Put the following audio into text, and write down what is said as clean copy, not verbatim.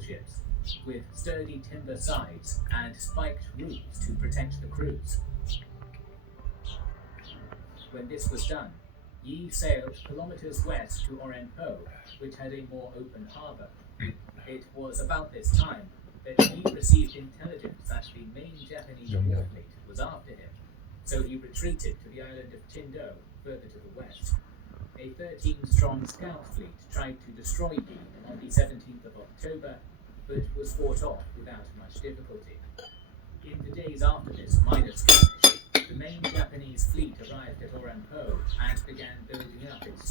ships, with sturdy timber sides and spiked roofs to protect the crews. When this was done, Yi sailed kilometers west to Orenpo, which had a more open harbour. It was about this time that Yi received intelligence that the main Japanese war fleet was after him, so he retreated to the island of Chindo, further to the west. A 13-strong scout fleet tried to destroy Yi on the 17th of October, but was fought off without much difficulty. In the days after this minor skirmish, the main Japanese fleet arrived at Orenpo and began building up its